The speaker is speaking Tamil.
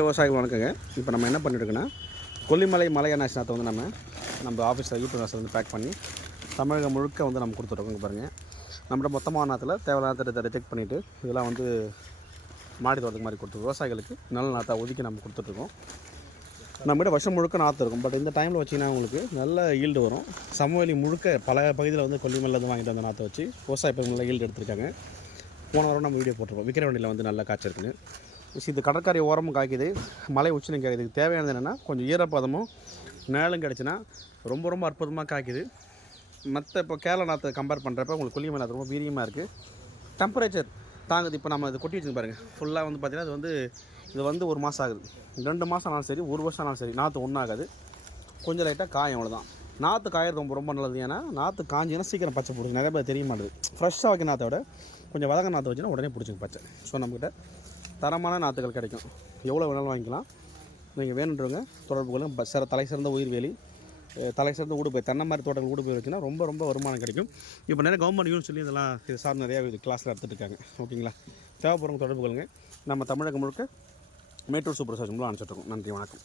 விவசாயிகள் வணக்கங்க. இப்போ நம்ம என்ன பண்ணிட்டுருக்கோன்னா, கொல்லிமலை மலை அன்னாசி நாற்றை வந்து நம்ம ஆஃபீஸில் யூடியூப் நாசில் வந்து பேக் பண்ணி தமிழகம் முழுக்க வந்து நம்ம கொடுத்துட்ருக்கோங்க. பாருங்கள், நம்மகிட்ட மொத்தமான நாற்றுல தேவையான நாற்றை ரிஜெக்ட் பண்ணிவிட்டு இதெல்லாம் வந்து மாடி தோட்டத்துக்கு மாதிரி கொடுத்து விவசாயிகளுக்கு நல்ல நாற்றை ஒதுக்கி நம்ம கொடுத்துட்ருக்கோம். நம்மகிட்ட வருஷம் முழுக்க நாற்று இருக்கும். பட் இந்த டைமில் வச்சிங்கன்னா உங்களுக்கு நல்ல ஈல்டு வரும். சமவெளி முழுக்க பல பகுதியில் வந்து கொல்லிமலையிலேருந்து வாங்கிட்டு வந்த நாற்றை வச்சு விவசாய இப்போ நல்ல ஈல்டு எடுத்திருக்காங்க. போன வாரம் நம்ம வீடியோ போட்டிருக்கோம். விக்கிர வண்டியில் வந்து நல்லா காய்ச்சிருக்குன்னு. இது கடற்கரை ஓரமும் காய்க்குது, மலை உச்சிலையும் காய்க்குது. இதுக்கு தேவையானது என்னென்னா கொஞ்சம் ஈரப்பதமும் நேரம் கிடச்சின்னா ரொம்ப அற்புதமாக காய்க்குது. மற்ற இப்போ கேரளா நாற்றை கம்பேர் பண்ணுறப்ப உங்களுக்கு கொல்லிமலை நாற்று ரொம்ப வீரியமாக இருக்குது. டெம்பரேச்சர் தாங்குது. இப்போ நம்ம இது கொட்டி வச்சுங்க பாருங்கள். ஃபுல்லாக வந்து பார்த்திங்கன்னா இது வந்து 1 மாதம் ஆகுது. 2 மாதம் ஆனாலும் சரி, 1 வருஷம் ஆனாலும் சரி, நாற்று ஒன்றாகாது. கொஞ்சம் லைட்டாக காயம், அவ்வளோதான். நாற்று காயறது ரொம்ப நல்லது. ஏன்னா நாற்று காஞ்சின்னா சீக்கிரம் பச்சை பிடிச்சி நிறைய பேர் தெரிய மாட்டுது. ஃப்ரெஷ்ஷாக வைக்க நாற்றை விட கொஞ்சம் வதங்க நாற்று வச்சுன்னா உடனே பிடிச்சிங்க பச்சை. ஸோ நம்மக்கிட்ட தரமான நாற்றுகள் கிடைக்கும். எவ்வளோ வேணாலும் வாங்கிக்கலாம். நீங்கள் வேணுன்றவங்க தொடர்பு கொள்ளுங்க. தலை சிறந்த உயிர்வேலி, தலை சிறந்த ஊடுபயிர், தென்னை மாதிரி தோட்டங்கள் ஊடுபயிர் வச்சுன்னா ரொம்ப வருமானம் கிடைக்கும். இப்போ நிறைய கவர்மெண்ட் யூனிவர்சிட்டி இதெல்லாம் இது சார்ந்து நிறையா கிளாஸில் எடுத்துகிட்டு இருக்காங்க. ஓகேங்களா? தேவைப்படுறவங்க தொடர்பு கொள்ளுங்க. நம்ம தமிழகம் முழுக்க மேட்டூர் சூப்பர் சார்ஜ் மூலம் அனுப்பிச்சிட்ருக்கோம். நன்றி, வணக்கம்.